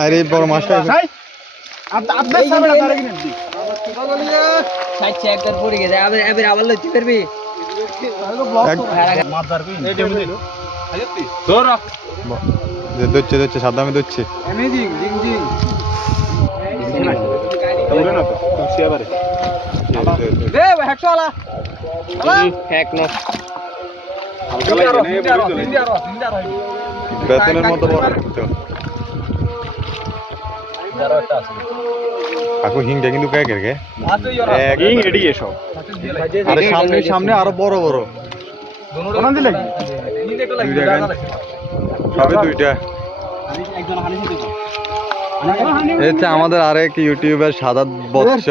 আরে বড় মাছটা ধরছে সাবধানে ধরছে বেতনের মতো কাকু হিংটা কিন্তু সামনে সামনে আরো বড় বড় সবে দুইটা আমাদের আরেক ইউটিউবের সাদাত বৎস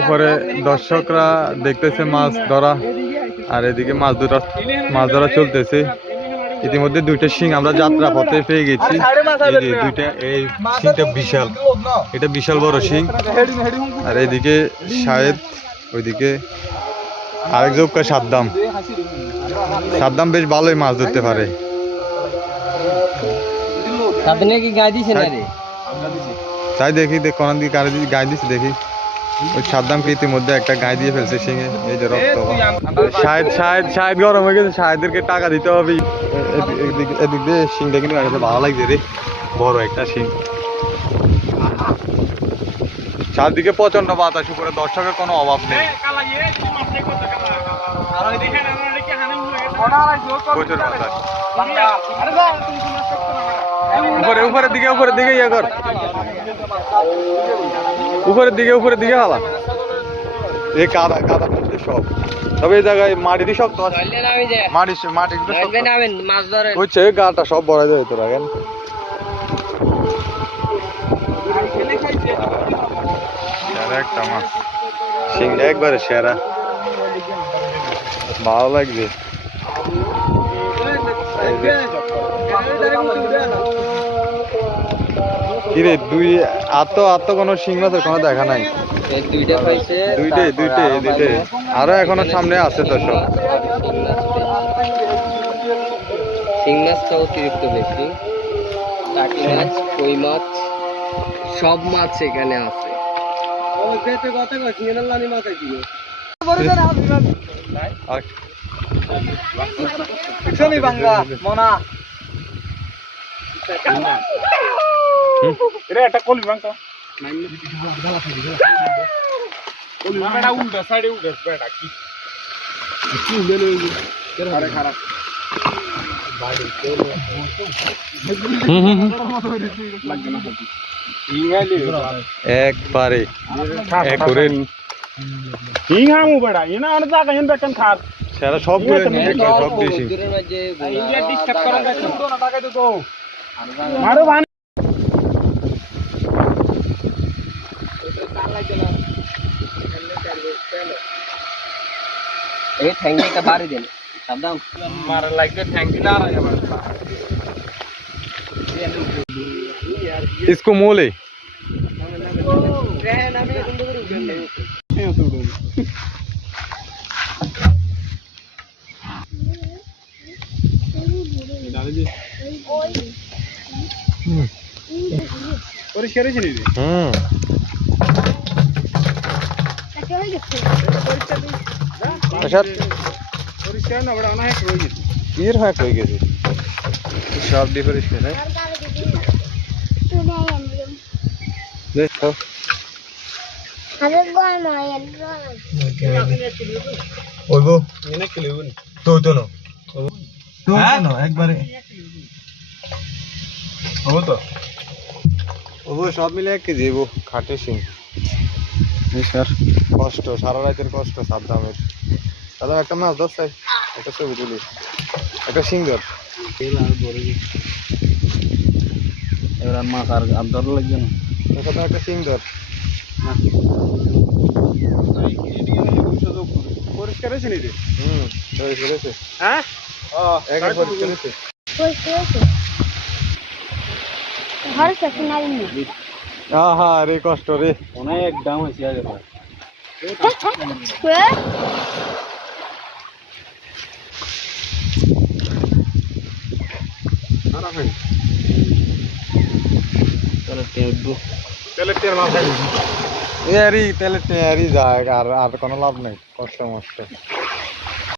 উপরে দর্শকরা দেখতেছে মাছ ধরা আর এদিকে মাছ ধরা চলতেছে ইতিমধ্যে দুইটা শিং আমরা যাত্রা পথে পেয়ে গেছি দুইটা এই শিংটা বিশাল এটা বিশাল বড় শিং আর এদিকে শায়েদ ওইদিকে আরেক জবকা সাদ্দাম বেশ ভালোই মাছ ধরতে পারে তাই দেখি কোন দিকে কারে গায়ে দিচ্ছে দেখি ওই সাদ্দামকে ইতিমধ্যে একটা গায়ে দিয়ে ফেলছে শিঙে এই যে রক্ত শাহেদ গরম হয়ে গেছে শাহেদেরকে টাকা দিতে হবে এদিক দিয়ে শিংটা কিন্তু ভালো লাগছে রে বড় একটা শিং চারদিকে প্রচন্ড বাতাস উপরে দর্শকের কোনো অভাব নেই প্রচুর বাতাস উপরের দিকে ইয়ে কর উপরের দিকে হালা এই কাদা মধ্যে সব তবে এই জায়গায় মাটিরই শক্ত আছে মাটি গাটা সব বড় যায় তোরা কেন একটা মাছ শিংটা একবারে সেরা ভালো লাগবে কিরে দুই আত্ম কোনো শিং মাছের কোনো দেখা নাই দুইটাই আরো এখনো সামনে আছে তো সব শিং মাছটা অতিরিক্ত বেশি টাকি মাছ কই মাছ সব মাছ এখানে আছে একটা কলি মাংস উল্টা সাইডে উঠে খারাপ একবারে সেরা সব সব বেশি এই ঠ্যাংটা বাড়ি দেন সাবধান মারা লাগবে ঠ্যাংটি না इसको मोले পরিষ্কার হয়েছে নি পরিষ্কার না বড় অনেক হয়ে গেছে এর হয়ে গেছে সব দিয়ে পরিষ্কার হয় দেখো ওইবো তো একবারে সব মিলে 1 কেজি খাটে শিং কষ্ট সারা রাতের কষ্ট সাবধানের দাদা একটা মাছ ধরছে একটা ছবি তুলি একটা শিং ধর এবার মাছ আর ধর লাগবে না একটা শিং ধর পরিষ্কার হয়েছে নি পরিষ্কার হয়েছে হ্যাঁ পরিষ্কার হয়েছে আহা রে কষ্ট রে অনেক দাম হয়েছে আগে চলো টেউডু তেলের তেল মাথায় এরই তাহলে টেয়ারই যায় আর আর কোনো লাভ নেই কষ্ট মষ্ট